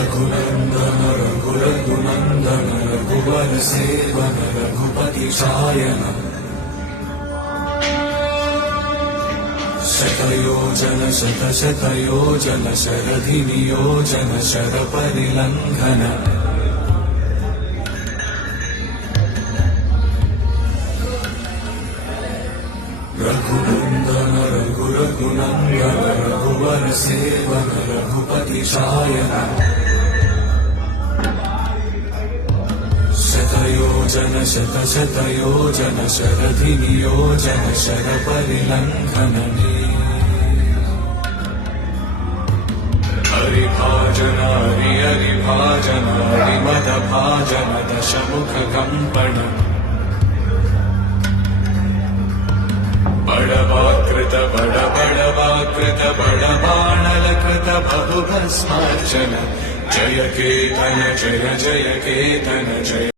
रघुनन्दन रघुरघुनन्दन रघुवर seven Raghupati Shayan शतयोजन शतशतयोजन शरधि नियोजन शरपरिलङ्घन रघुनन्दन रघुरघुनन्दन रघुवर seven Raghupati Shayan शतयोजन शतशतयोजन शरधि नियोजन शरपरिलङ्घन हरिभाजन हरिभाजन हरिमदभाजन दशमुख कंपन बड़वाकृत बड़वाकृत बड़बाणलकृत बहुभस्मार्चन जय केतन जय जय केतन जय